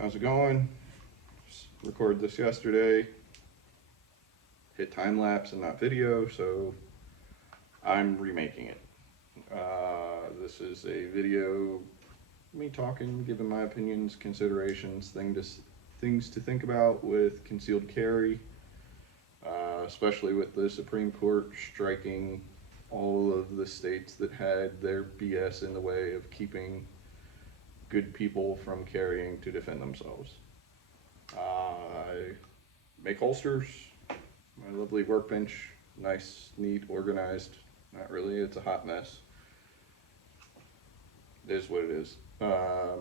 How's it going? Recorded this yesterday. Hit time lapse and not video, so I'm remaking it. This is a video, me talking, giving my opinions, considerations, things to think about with concealed carry, especially with the Supreme Court striking all of the states that had their BS in the way of keeping good people from carrying to defend themselves. I make holsters, my lovely workbench, nice, neat, organized. Not really, it's a hot mess. It is what it is. Got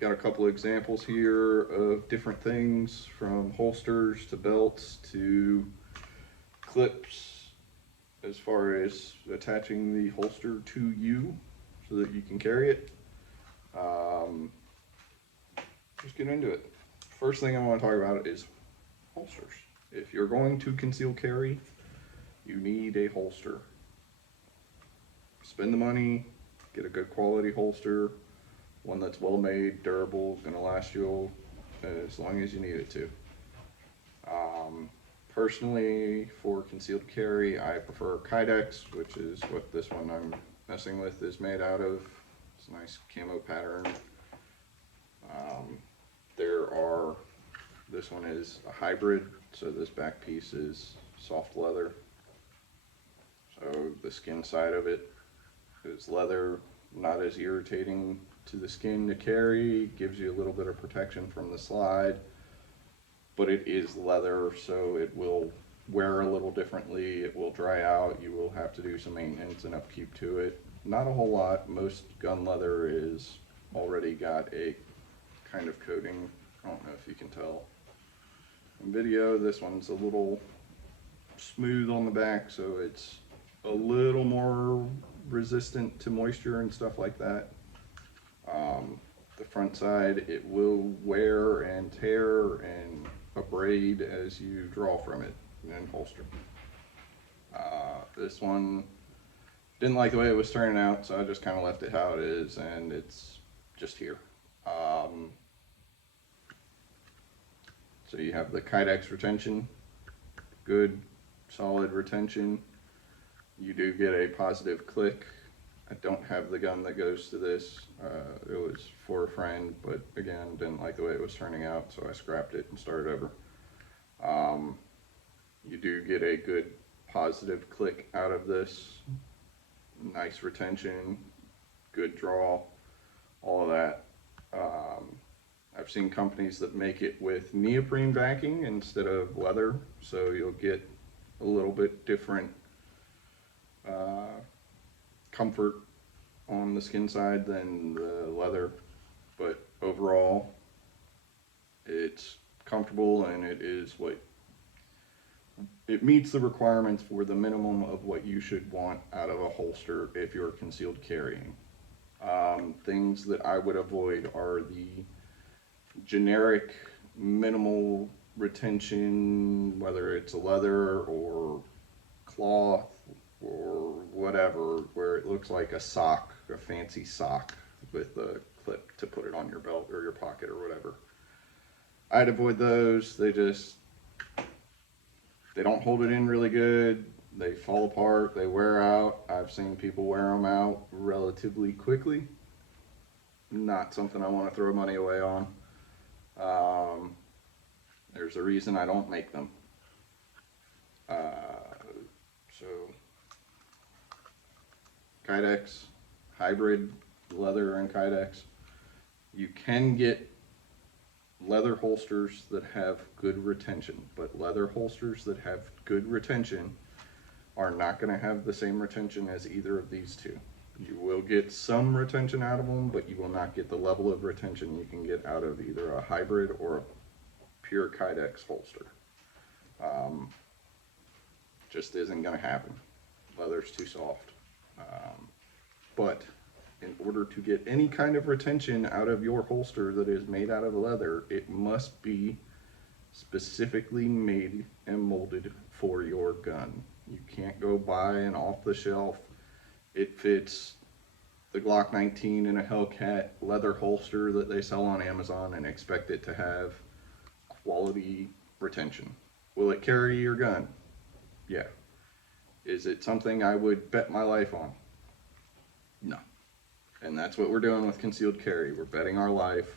a couple examples here of different things from holsters to belts to clips as far as attaching the holster to you so that you can carry it. Just get into it. First thing I want to talk about is holsters. If you're going to conceal carry, you need a holster. Spend the money, get a good quality holster, one that's well made, durable, gonna last you as long as you need it to. Personally, for concealed carry, I prefer Kydex, which is what this one I'm messing with is made out of. It's a nice camo pattern. This one is a hybrid, so this back piece is soft leather. So the skin side of it is leather, not as irritating to the skin to carry, gives you a little bit of protection from the slide, but it is leather, so it will wear a little differently, it will dry out, you will have to do some maintenance and upkeep to it. Not a whole lot. Most gun leather is already got a kind of coating. I don't know if you can tell in video. This one's a little smooth on the back, so it's a little more resistant to moisture and stuff like that. The front side, it will wear and tear and abrade as you draw from it and holster. This one, didn't like the way it was turning out, so I just kind of left it how it is, and it's just here. So you have the Kydex retention, good, solid retention. You do get a positive click. I don't have the gun that goes to this. It was for a friend, but again, didn't like the way it was turning out, so I scrapped it and started over. You do get a good positive click out of this. Nice retention, good draw, all of that. I've seen companies that make it with neoprene backing instead of leather, so you'll get a little bit different comfort on the skin side than the leather, but overall it's comfortable and it meets the requirements for the minimum of what you should want out of a holster if you're concealed carrying. Things that I would avoid are the generic minimal retention, whether it's a leather or cloth or whatever, where it looks like a sock, a fancy sock with a clip to put it on your belt or your pocket or whatever. I'd avoid those. They don't hold it in really good. They fall apart, they wear out. I've seen people wear them out relatively quickly. Not something I want to throw money away on. There's a reason I don't make them. So Kydex, hybrid leather and Kydex. You can get leather holsters that have good retention, but leather holsters that have good retention are not going to have the same retention as either of these two. You will get some retention out of them, but you will not get the level of retention you can get out of either a hybrid or a pure Kydex holster. Just isn't going to happen. Leather's too soft. But in order to get any kind of retention out of your holster that is made out of leather, it must be specifically made and molded for your gun. You can't go buy an off the shelf, it fits the Glock 19 in a Hellcat leather holster that they sell on Amazon and expect it to have quality retention. Will it carry your gun? Yeah. Is it something I would bet my life on? No. And that's what we're doing with concealed carry. We're betting our life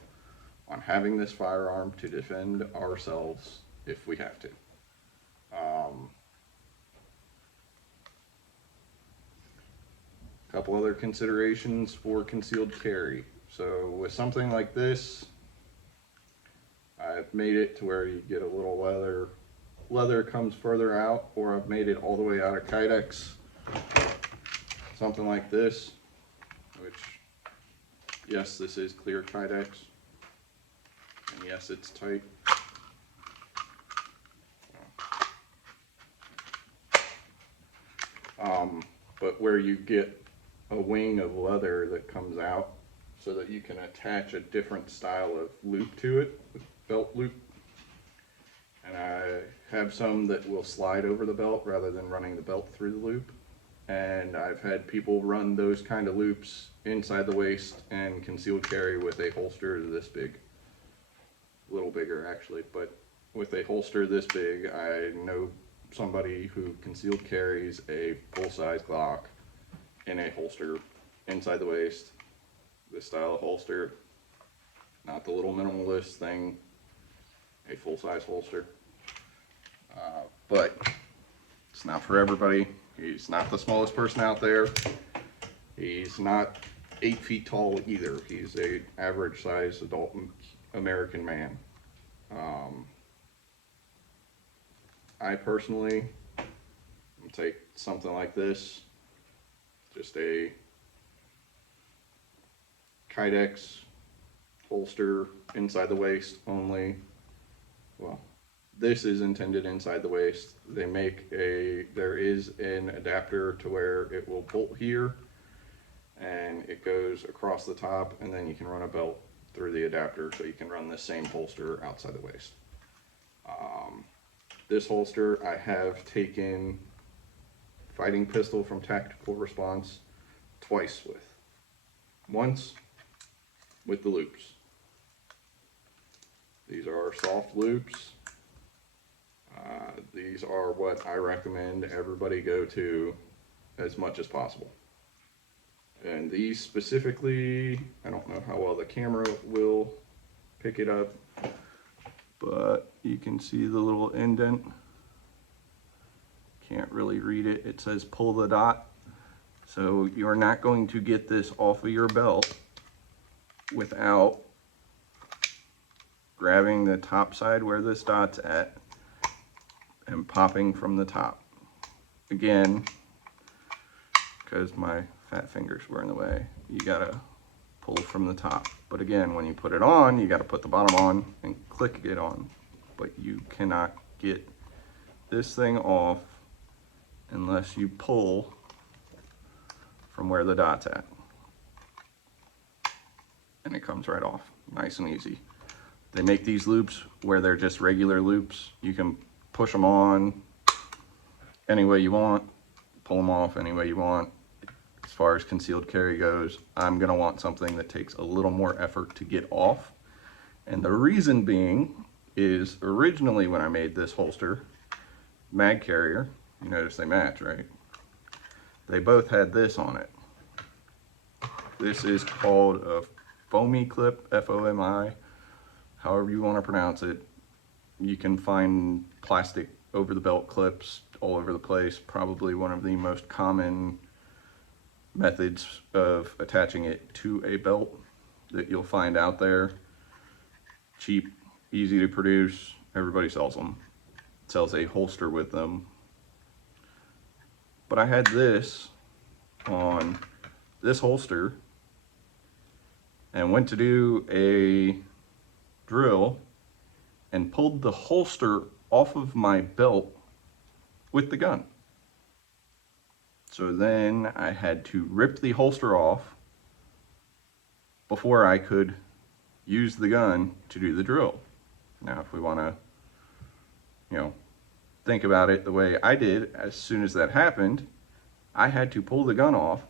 on having this firearm to defend ourselves if we have to. Couple other considerations for concealed carry. So with something like this, I've made it to where you get a little leather comes further out, or I've made it all the way out of Kydex. Something like this, which, yes, this is clear Kydex, and yes, it's tight. But where you get a wing of leather that comes out so that you can attach a different style of loop to it, belt loop. And I have some that will slide over the belt rather than running the belt through the loop. And I've had people run those kind of loops inside the waist and concealed carry with a holster this big. A little bigger actually, but with a holster this big, I know somebody who concealed carries a full-size Glock in a holster inside the waist. This style of holster, not the little minimalist thing, a full-size holster. But it's not for everybody. He's not the smallest person out there. He's not 8 feet tall either. He's a average size adult American man. I personally take something like this, just a Kydex holster inside the waist only. Well, this is intended inside the waist. They make there is an adapter to where it will bolt here and it goes across the top, and then you can run a belt through the adapter so you can run the same holster outside the waist. This holster I have taken fighting pistol from Tactical Response twice with. Once with the loops. These are soft loops. These are what I recommend everybody go to as much as possible. And these specifically, I don't know how well the camera will pick it up, but you can see the little indent. Can't really read it. It says pull the dot. So you're not going to get this off of your belt without grabbing the top side where this dot's at and popping from the top. Again, because my fat fingers were in the way, you gotta pull from the top. But again, when you put it on, you gotta put the bottom on and click it on. But you cannot get this thing off unless you pull from where the dot's at. And it comes right off, nice and easy. They make these loops where they're just regular loops. You can push them on any way you want, pull them off any way you want. As far as concealed carry goes, I'm gonna want something that takes a little more effort to get off. And the reason being is originally when I made this holster, mag carrier, you notice they match, right? They both had this on it. This is called a foamy clip, F-O-M-I, however you want to pronounce it. You can find plastic over the belt clips all over the place. Probably one of the most common methods of attaching it to a belt that you'll find out there. Cheap, easy to produce, everybody sells them. Sells a holster with them. But I had this on this holster and went to do a drill and pulled the holster off of my belt with the gun. So then I had to rip the holster off before I could use the gun to do the drill. Now, if we want to, think about it the way I did, as soon as that happened, I had to pull the gun off,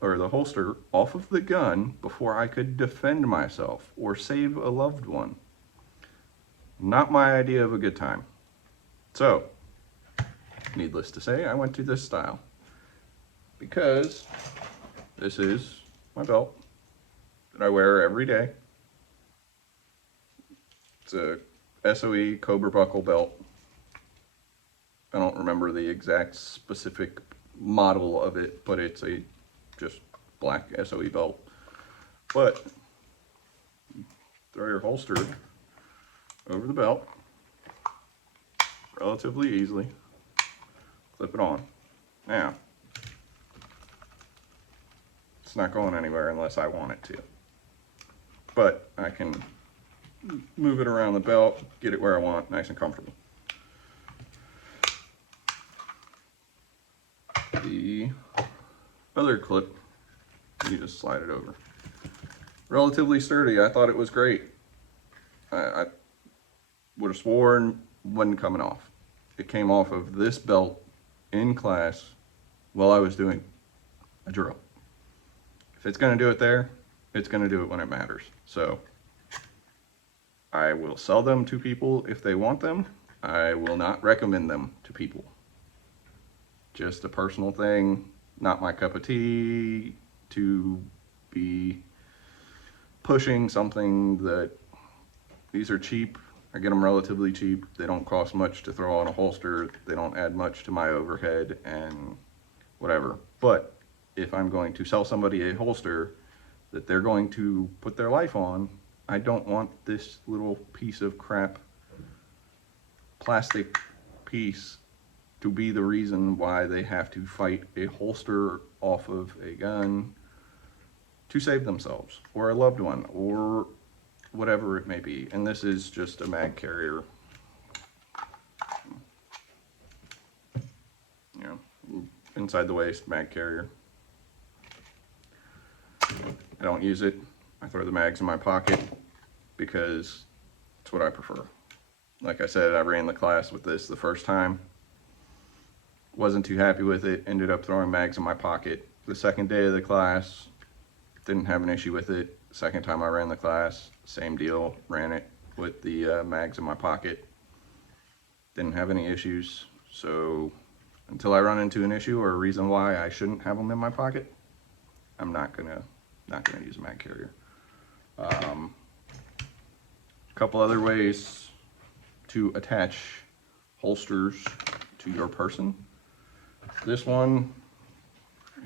or the holster off of the gun before I could defend myself or save a loved one. Not my idea of a good time. So, needless to say, I went to this style because this is my belt that I wear every day. It's a SOE Cobra buckle belt. I don't remember the exact specific model of it, but it's a just black SOE belt. But throw your holster over the belt relatively easily, clip it on. Now, it's not going anywhere unless I want it to, but I can move it around the belt, get it where I want, nice and comfortable. The other clip, you just slide it over. Relatively sturdy. I thought it was great. I would have sworn wasn't coming off. It came off of this belt in class while I was doing a drill. If it's going to do it there, it's going to do it when it matters. So I will sell them to people if they want them. I will not recommend them to people. Just a personal thing, not my cup of tea to be pushing something that these are cheap. I get them relatively cheap. They don't cost much to throw on a holster. They don't add much to my overhead and whatever. But if I'm going to sell somebody a holster that they're going to put their life on, I don't want this little piece of crap plastic piece to be the reason why they have to fight a holster off of a gun to save themselves or a loved one or whatever it may be. And this is just a mag carrier. You know, inside the waist mag carrier. I don't use it. I throw the mags in my pocket because it's what I prefer. Like I said, I ran the class with this the first time. Wasn't too happy with it, ended up throwing mags in my pocket. The second day of the class, didn't have an issue with it. Second time I ran the class, same deal, ran it with the mags in my pocket. Didn't have any issues. So until I run into an issue or a reason why I shouldn't have them in my pocket, I'm not gonna use a mag carrier. A couple other ways to attach holsters to your person. This one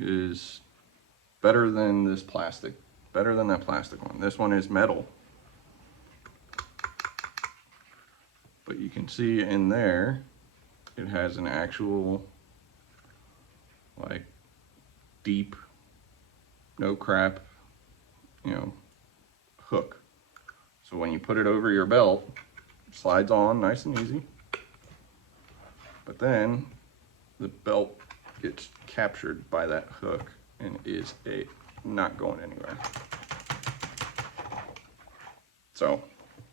is better than this plastic, better than that plastic one. This one is metal. But you can see in there, it has an actual, like, deep, no crap, you know, hook. So when you put it over your belt, it slides on nice and easy. But then the belt gets captured by that hook and is not going anywhere. So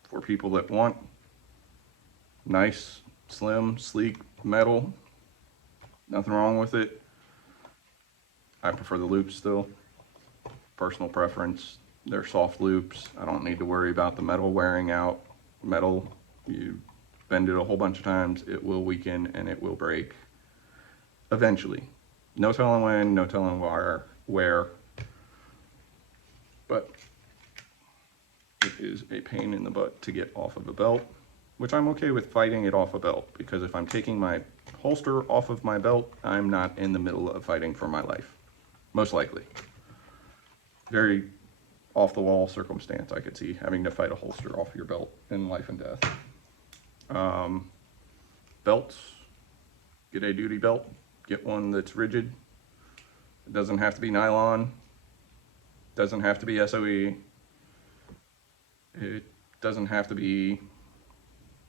for people that want nice, slim, sleek metal, nothing wrong with it. I prefer the loops still. Personal preference. They're soft loops. I don't need to worry about the metal wearing out. Metal, you bend it a whole bunch of times, it will weaken and it will break eventually. No telling when, no telling where, but it is a pain in the butt to get off of a belt, which I'm okay with fighting it off a belt, because if I'm taking my holster off of my belt, I'm not in the middle of fighting for my life, most likely. Very off the wall circumstance I could see having to fight a holster off your belt in life and death. Belts, get a duty belt, get one that's rigid. It doesn't have to be nylon, doesn't have to be SOE, it doesn't have to be,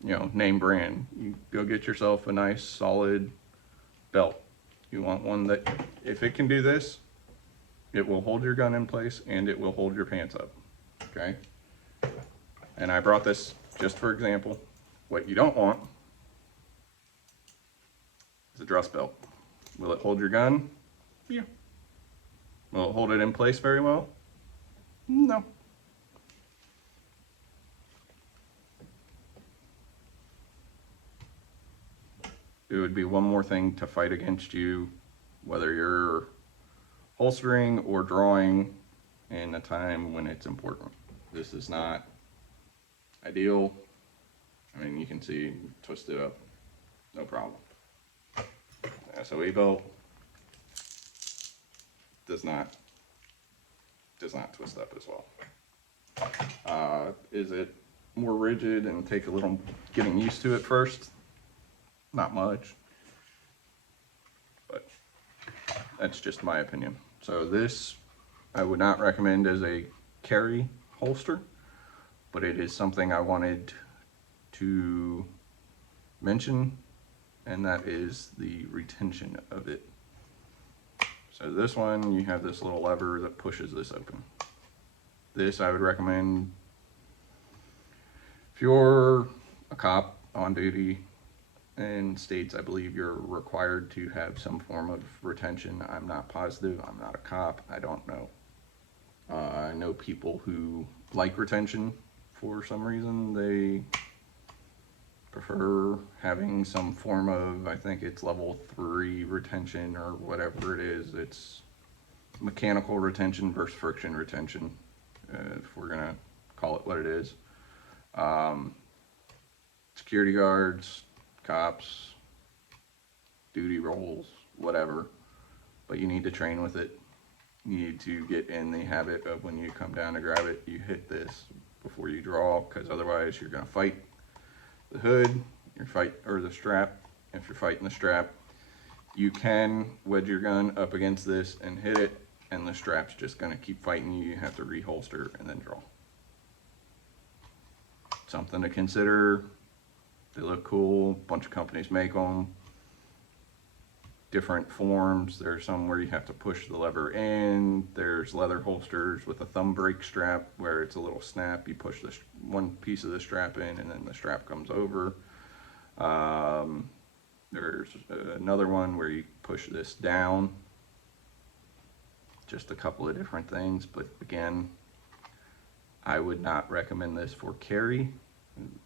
you know, name brand. You go get yourself a nice solid belt. You want one that, if it can do this, it will hold your gun in place and it will hold your pants up, okay? And I brought this just for example. What you don't want is a dress belt. Will it hold your gun? Yeah. Will it hold it in place very well? No. It would be one more thing to fight against you, whether you're holstering or drawing in a time when it's important. This is not ideal. I mean, you can see, twist it up, no problem. SOE belt does not twist up as well. Is it more rigid and take a little getting used to it first? Not much, but that's just my opinion. So this I would not recommend as a carry holster, but it is something I wanted to mention, and that is the retention of it. So this one, you have this little lever that pushes this open. This I would recommend if you're a cop on duty in states, I believe you're required to have some form of retention. I'm not positive. I'm not a cop. I don't know. I know people who like retention for some reason. They prefer having some form of, I think it's level 3 retention or whatever it is. It's mechanical retention versus friction retention, if we're gonna call it what it is. Security guards, cops, duty roles, whatever, but you need to train with it. You need to get in the habit of when you come down to grab it, you hit this before you draw, because otherwise you're going to fight the hood, or the strap. If you're fighting the strap, you can wedge your gun up against this and hit it, and the strap's just going to keep fighting you. You have to reholster and then draw. Something to consider. They look cool. A bunch of companies make them. Different forms. There's some where you have to push the lever in. There's leather holsters with a thumb brake strap where it's a little snap. You push this one piece of the strap in and then the strap comes over. There's another one where you push this down. Just a couple of different things, but again, I would not recommend this for carry,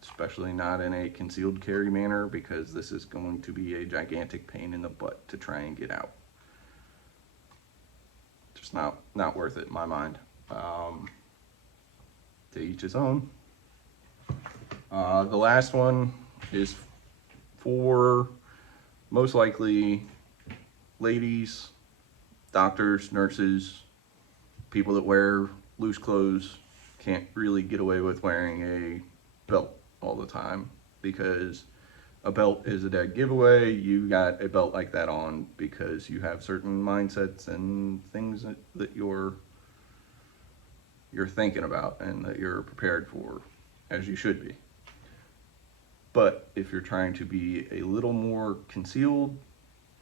especially not in a concealed carry manner, because this is going to be a gigantic pain in the butt to try and get out. Just not worth it in my mind. To each his own. The last one is for most likely ladies, doctors, nurses, people that wear loose clothes, can't really get away with wearing a belt all the time, because a belt is a dead giveaway. You got a belt like that on because you have certain mindsets and things that you're thinking about and that you're prepared for, as you should be. But if you're trying to be a little more concealed,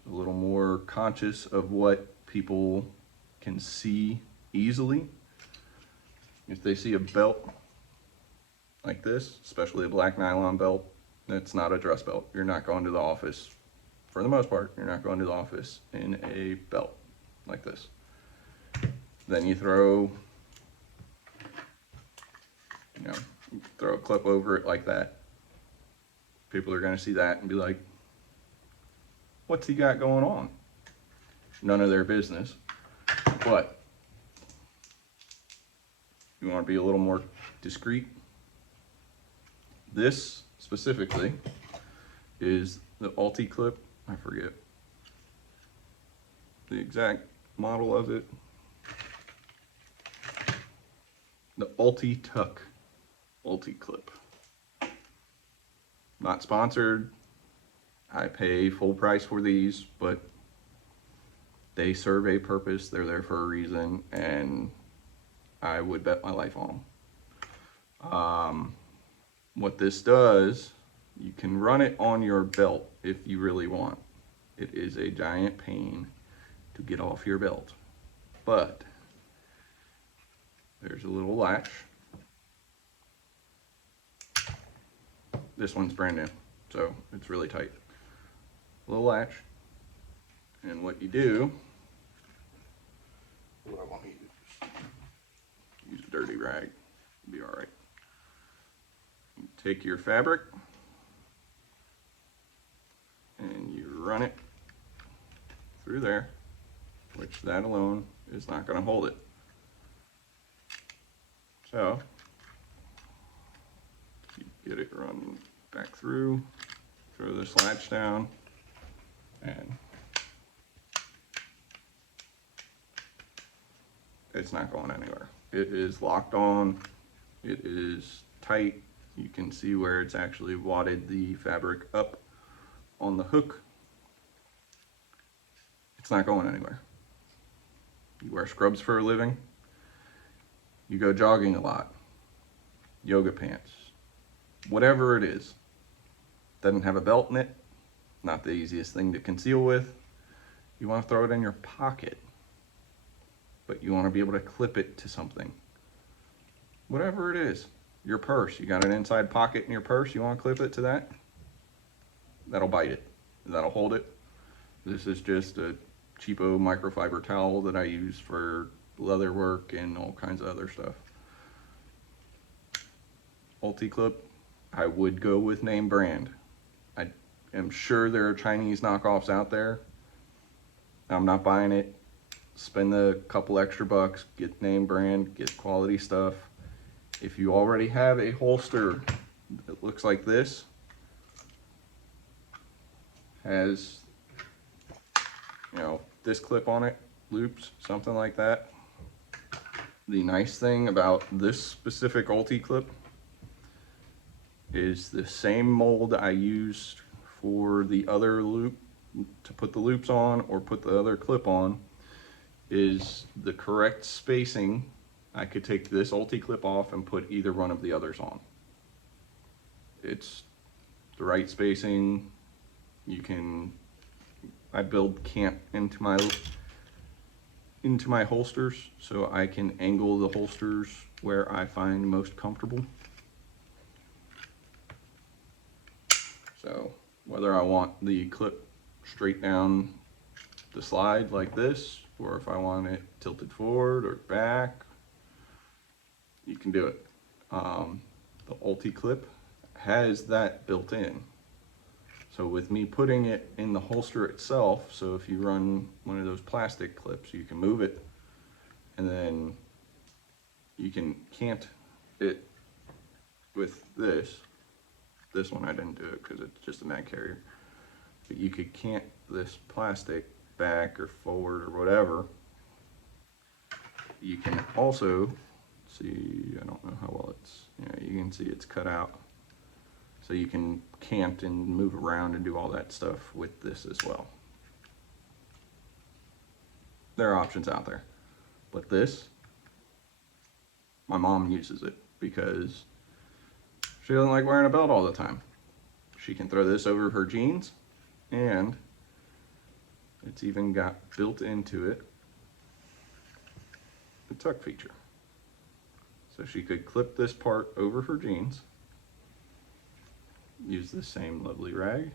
a little more conscious of what people can see easily, if they see a belt like this, especially a black nylon belt, that's not a dress belt. You're not going to the office, for the most part, you're not going to the office in a belt like this. Then you throw a clip over it like that. People are going to see that and be like, what's he got going on? None of their business. But you want to be a little more discreet. This specifically is the Ulti-Clip. I forget the exact model of it. The Ulti-Tuck Ulti-Clip. Not sponsored. I pay full price for these, but they serve a purpose. They're there for a reason, and I would bet my life on them. What this does, you can run it on your belt if you really want. It is a giant pain to get off your belt, but there's a little latch. This one's brand new, so it's really tight. Little latch, and what you do what I want to use a dirty rag, it'll be all right. You take your fabric and you run it through there, which that alone is not going to hold it. So you get it run back through, throw this latch down, and it's not going anywhere. It is locked on, it is tight. You can see where it's actually wadded the fabric up on the hook. It's not going anywhere. You wear scrubs for a living, you go jogging a lot, yoga pants, whatever it is. Doesn't have a belt in it, not the easiest thing to conceal with. You want to throw it in your pocket, but you want to be able to clip it to something. Whatever it is, your purse, you got an inside pocket in your purse, you want to clip it to that? That'll bite it, that'll hold it. This is just a cheapo microfiber towel that I use for leather work and all kinds of other stuff. Ulticlip, I would go with name brand. I am sure there are Chinese knockoffs out there. I'm not buying it. Spend the couple extra bucks, get name brand, get quality stuff. If you already have a holster that looks like this, has, you know, this clip on it, loops, something like that. The nice thing about this specific Ulticlip is the same mold I used for the other loop to put the loops on or put the other clip on is the correct spacing. I could take this Ulticlip off and put either one of the others on. It's the right spacing. You can, I build cant into my holsters so I can angle the holsters where I find most comfortable. So whether I want the clip straight down the slide like this, or if I want it tilted forward or back, you can do it. The Ulticlip has that built in. So with me putting it in the holster itself, so if you run one of those plastic clips, you can move it and then you can cant it with this. This one I didn't do it because it's just a mag carrier. But you could cant this plastic back or forward or whatever. You can also see, I don't know how well it's, yeah, you can see it's cut out. So you can cant and move around and do all that stuff with this as well. There are options out there. But this, my mom uses it because she doesn't like wearing a belt all the time. She can throw this over her jeans, and it's even got built into it a tuck feature. So she could clip this part over her jeans, use the same lovely rag,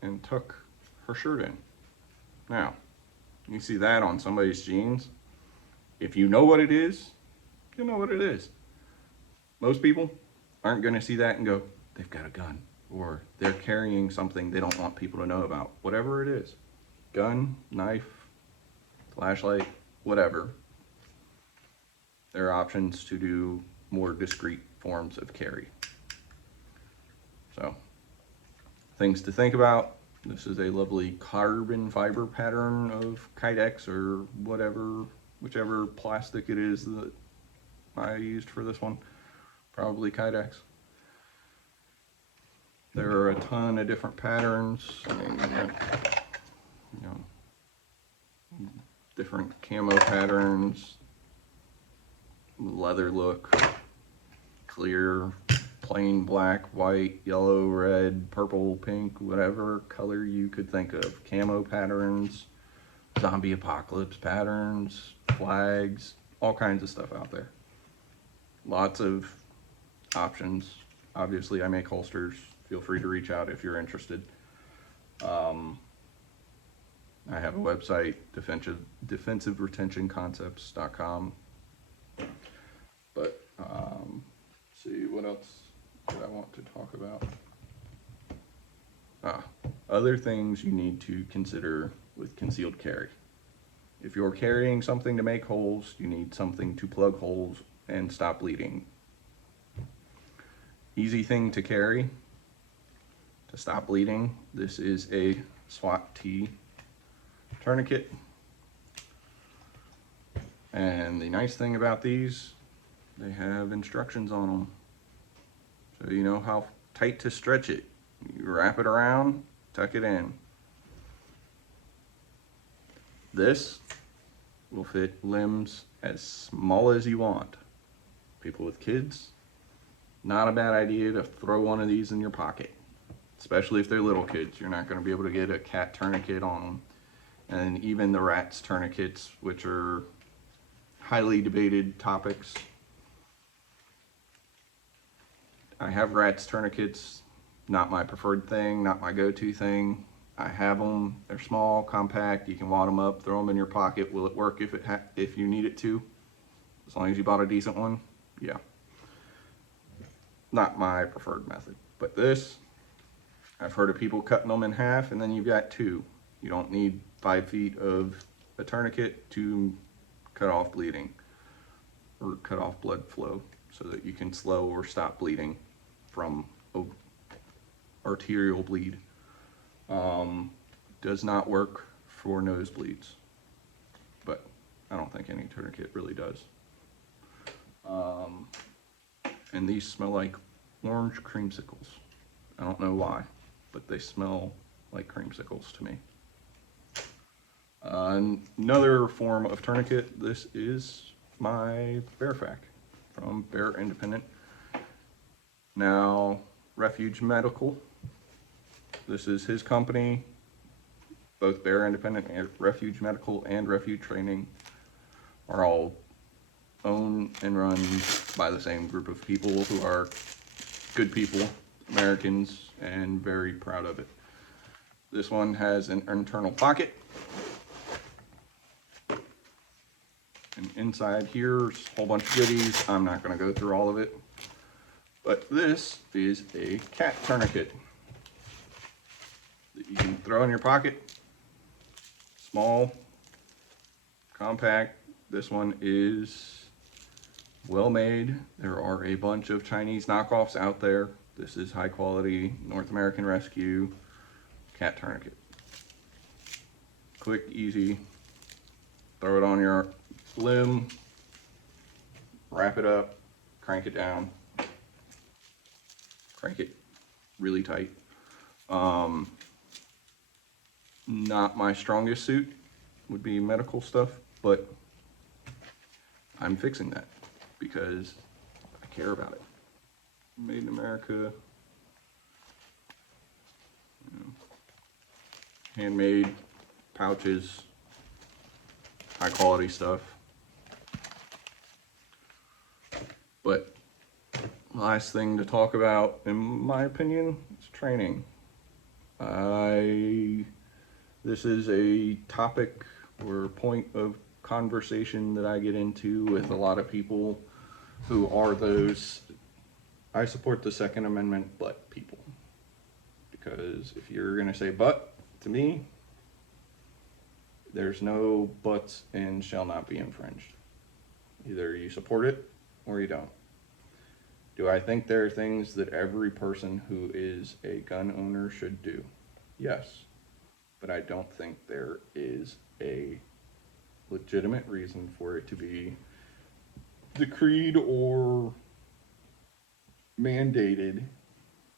and tuck her shirt in. Now, you see that on somebody's jeans. If you know what it is, you know what it is. Most people aren't going to see that and go, they've got a gun, or they're carrying something they don't want people to know about. Whatever it is, gun, knife, flashlight, whatever. There are options to do more discreet forms of carry. So, things to think about. This is a lovely carbon fiber pattern of Kydex or whatever, whichever plastic it is that I used for this one. Probably Kydex. There are a ton of different patterns, and, you know, different camo patterns, leather look, clear, plain black, white, yellow, red, purple, pink, whatever color you could think of. Camo patterns, zombie apocalypse patterns, flags, all kinds of stuff out there. Lots of options. Obviously I make holsters. If feel free to reach out if you're interested. I have a website, defensiveretentionconcepts.com. But see what else did I want to talk about. Other things you need to consider with concealed carry. If you're carrying something to make holes, you need something to plug holes and stop bleeding. Easy thing to carry to stop bleeding. This is a SWAT T tourniquet. And the nice thing about these, they have instructions on them. So you know how tight to stretch it. You wrap it around, tuck it in. This will fit limbs as small as you want. People with kids, not a bad idea to throw one of these in your pocket, especially if they're little kids. You're not going to be able to get a cat tourniquet on them. And even the rats tourniquets, which are highly debated topics. I have rats tourniquets, not my preferred thing, not my go-to thing. I have them, they're small, compact, you can wad them up, throw them in your pocket. Will it work if you need it to? As long as you bought a decent one, yeah. Not my preferred method, but this, I've heard of people cutting them in half and then you've got two. You don't need 5 feet of a tourniquet to cut off bleeding or cut off blood flow so that you can slow or stop bleeding from arterial bleed. Does not work for nosebleeds, but I don't think any tourniquet really does. And these smell like orange creamsicles. I don't know why, but they smell like creamsicles to me. Another form of tourniquet, this is my Bearfac from Bear Independent. Now, Refuge Medical, this is his company. Both Bear Independent and Refuge Medical and Refuge Training are all owned and run by the same group of people who are good people, Americans, and very proud of it. This one has an internal pocket. And inside here's a whole bunch of goodies. I'm not going to go through all of it. But this is a cat tourniquet that you can throw in your pocket. Small, compact. This one is well made. There are a bunch of Chinese knockoffs out there. This is high quality North American Rescue cat tourniquet. Quick, easy. Throw it on your limb, wrap it up, crank it down, crank it really tight. Not my strongest suit would be medical stuff, but I'm fixing that because I care about it. Made in America, you know, handmade pouches, high quality stuff. But last thing to talk about, in my opinion, is training. This is a topic or point of conversation that I get into with a lot of people who are those, I support the Second Amendment but people. Because if you're gonna say but to me, there's no buts and shall not be infringed. Either you support it or you don't. Do I think there are things that every person who is a gun owner should do? Yes. But I don't think there is a legitimate reason for it to be decreed or mandated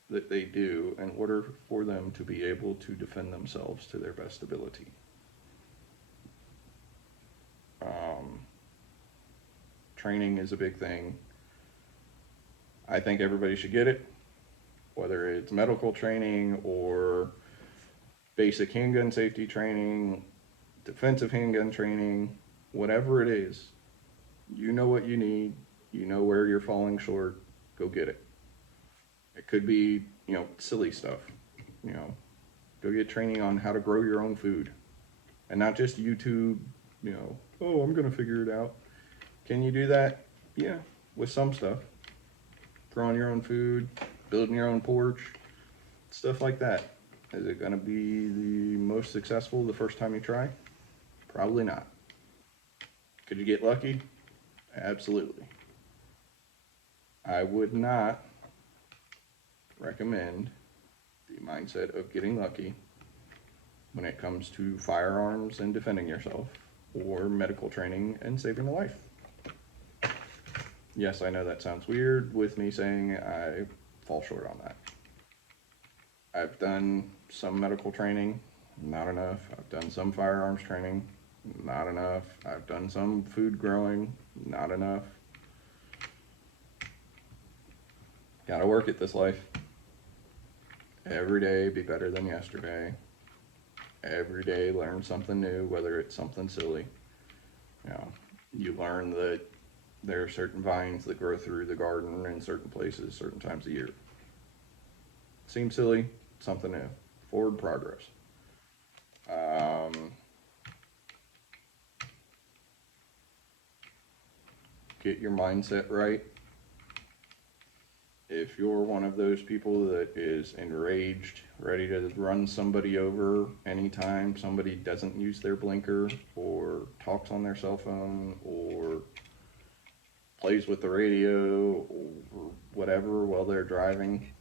that they do in order for them to be able to defend themselves to their best ability. Training is a big thing. I think everybody should get it, whether it's medical training or basic handgun safety training, defensive handgun training, whatever it is. You know what you need, you know where you're falling short, go get it. It could be silly stuff. Go get training on how to grow your own food. And not just YouTube, oh, I'm going to figure it out. Can you do that? Yeah, with some stuff. Growing your own food, building your own porch, stuff like that. Is it going to be the most successful the first time you try? Probably not. Could you get lucky? Absolutely. I would not recommend the mindset of getting lucky when it comes to firearms and defending yourself, or medical training and saving a life. Yes, I know that sounds weird with me saying I fall short on that. I've done some medical training, not enough. I've done some firearms training, not enough. I've done some food growing, not enough. Gotta work at this life. Every day be better than yesterday. Every day learn something new, whether it's something silly. You learn that there are certain vines that grow through the garden in certain places, certain times of year. Seems silly, something new. Forward progress. Get your mindset right. If you're one of those people that is enraged, ready to run somebody over anytime somebody doesn't use their blinker or talks on their cell phone or plays with the radio or whatever while they're driving,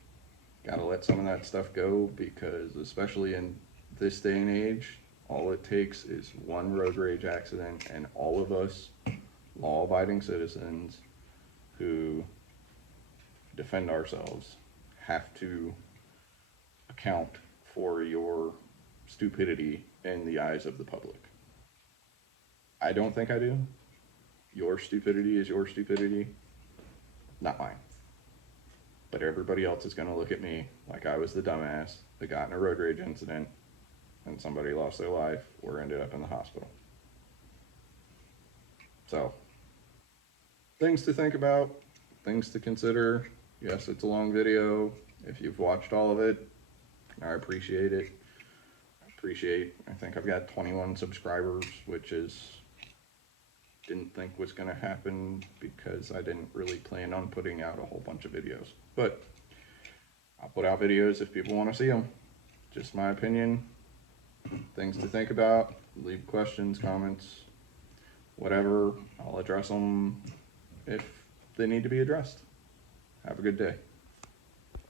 gotta let some of that stuff go, because especially in this day and age, all it takes is one road rage accident and all of us law-abiding citizens who defend ourselves have to account for your stupidity in the eyes of the public. I don't think I do. Your stupidity is your stupidity, not mine. But everybody else is going to look at me like I was the dumbass that got in a road rage incident and somebody lost their life or ended up in the hospital. So, things to think about, things to consider. Yes, it's a long video. If you've watched all of it, I appreciate it. I think I've got 21 subscribers, which didn't think was going to happen because I didn't really plan on putting out a whole bunch of videos. But I'll put out videos if people want to see them. Just my opinion. Things to think about. Leave questions, comments, whatever. I'll address them if they need to be addressed. Have a good day.